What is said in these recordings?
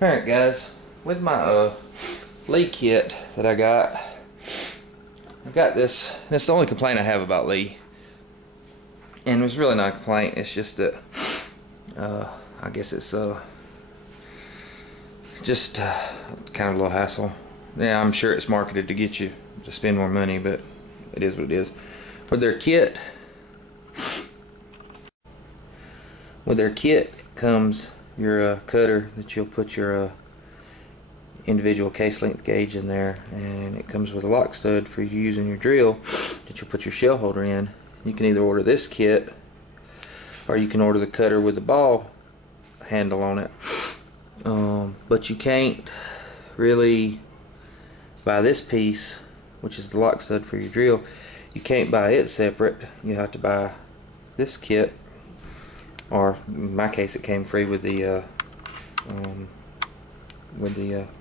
Alright guys, with my Lee kit that I got, I've got this, and it's the only complaint I have about Lee. And it's really not a complaint, it's just that I guess it's just kind of a little hassle. Yeah, I'm sure it's marketed to get you to spend more money, but it is what it is. With their kit comes your cutter that you'll put your individual case length gauge in there, and it comes with a lock stud for you to use in your drill that you'll put your shell holder in. You can either order this kit or you can order the cutter with the ball handle on it, but you can't really buy this piece, which is the lock stud for your drill. You can't buy it separate. You have to buy this kit, or in my case it came free with the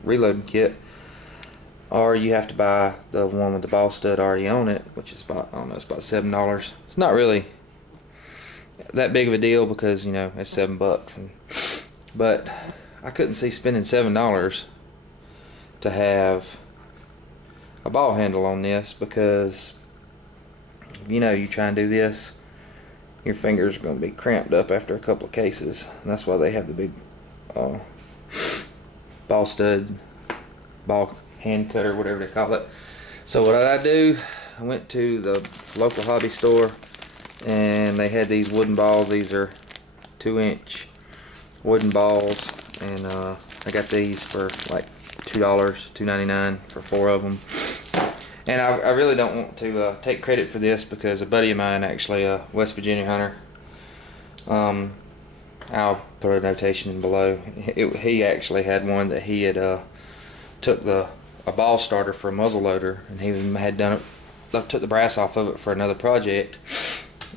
reloading kit, or you have to buy the one with the ball stud already on it, which is about, I don't know, it's about $7. It's not really that big of a deal because, you know, it's $7, but I couldn't see spending $7 to have a ball handle on this, because you know, you try and do this, your fingers are going to be cramped up after a couple of cases, and that's why they have the big ball stud, ball hand cutter, whatever they call it. So what did I do? I went to the local hobby store, and they had these wooden balls. These are 2-inch wooden balls, and I got these for like $2, $2.99 for 4 of them. And I really don't want to take credit for this, because a buddy of mine, actually a West Virginia hunter, I'll put a notation in below, he actually had one that he had took a ball starter for a muzzle loader, and he had done it, took the brass off of it for another project,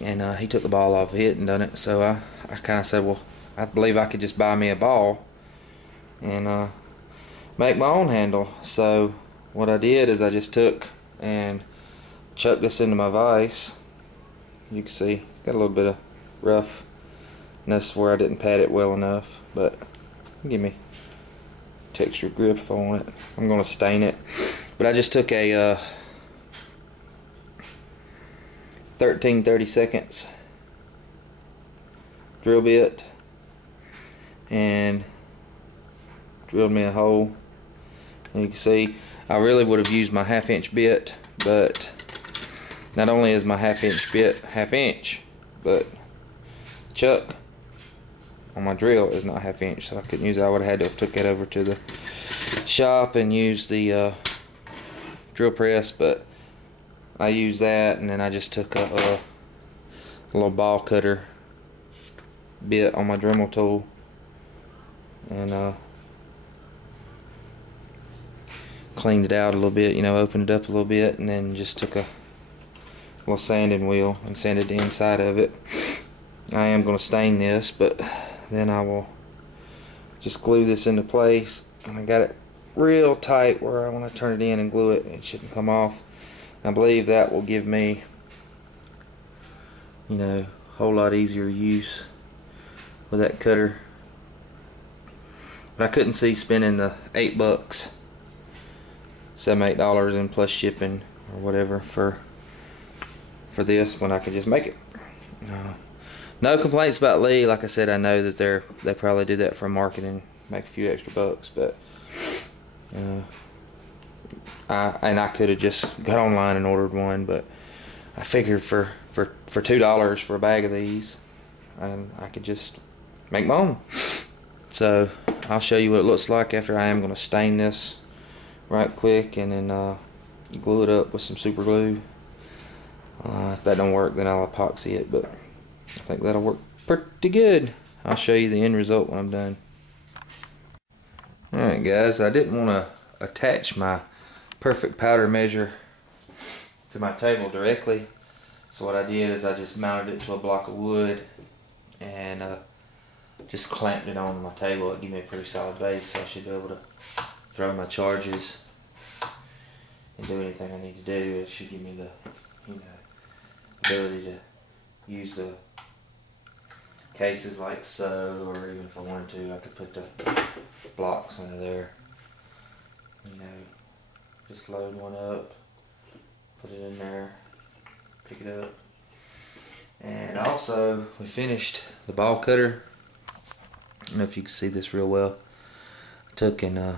and he took the ball off of it and done it. So I kind of said, well, I believe I could just buy me a ball and make my own handle. So what I did is I just took and chucked this into my vise. You can see it's got a little bit of rough, and that's where I didn't pat it well enough, but give me textured grip if I want it. I'm going to stain it, but I just took a 13/32 drill bit and drilled me a hole. And you can see I really would have used my 1/2-inch bit, but not only is my 1/2-inch bit 1/2 inch, but chuck on my drill is not 1/2 inch, so I couldn't use it. I would have had to have took that over to the shop and use the drill press, but I used that, and then I just took a little ball cutter bit on my Dremel tool and cleaned it out a little bit, you know, opened it up a little bit, and then just took a little sanding wheel and sanded the inside of it. I am going to stain this, but then I will just glue this into place, and I got it real tight where I want to turn it in and glue it. It shouldn't come off. I believe that will give me, you know, a whole lot easier use with that cutter. But I couldn't see spending the $8, $7, $8 and plus shipping or whatever for this when I could just make it. No complaints about Lee. Like I said, I know that they probably do that for marketing, make a few extra bucks, but I could have just got online and ordered one, but I figured for $2 for a bag of these, and I could just make my own. So I'll show you what it looks like after I am going to stain this right quick, and then glue it up with some super glue. If that don't work, then I'll epoxy it, but I think that'll work pretty good. I'll show you the end result when I'm done. Alright guys, I didn't want to attach my perfect powder measure to my table directly, so what I did is I just mounted it to a block of wood and just clamped it on my table. It gave me a pretty solid base, so I should be able to throw my charges and do anything I need to do. It should give me the, you know, ability to use the cases like so, or even if I wanted to, I could put the blocks under there. You know, just load one up, put it in there, pick it up. And also, we finished the ball cutter. I don't know if you can see this real well. I took and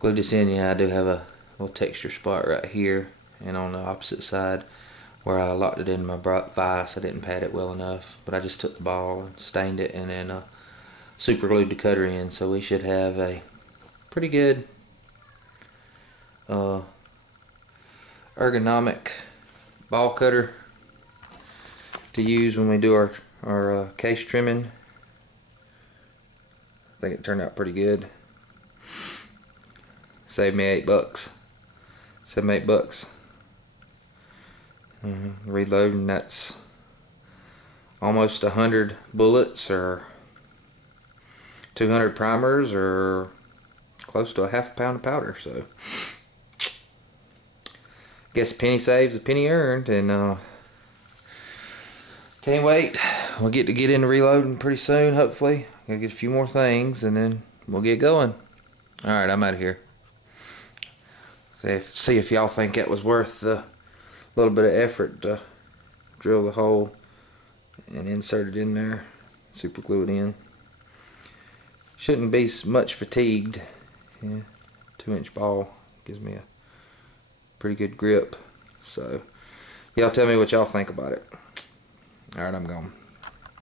glued this in. Yeah, I do have a little texture spot right here, and on the opposite side where I locked it in my vise, I didn't pad it well enough, but I just took the ball and stained it, and then super glued the cutter in. So we should have a pretty good ergonomic ball cutter to use when we do our case trimming. I think it turned out pretty good. Saved me $8. $7-8. Reloading, that's almost 100 bullets or 200 primers or close to a half a pound of powder. So guess a penny saved, a penny earned, and can't wait. We'll get into reloading pretty soon, hopefully. Gotta get a few more things and then we'll get going. Alright, I'm out of here. See if y'all think that was worth the little bit of effort to drill the hole and insert it in there, super glue it in. Shouldn't be much fatigued. Yeah, 2-inch ball gives me a pretty good grip. So y'all tell me what y'all think about it. Alright, I'm gone.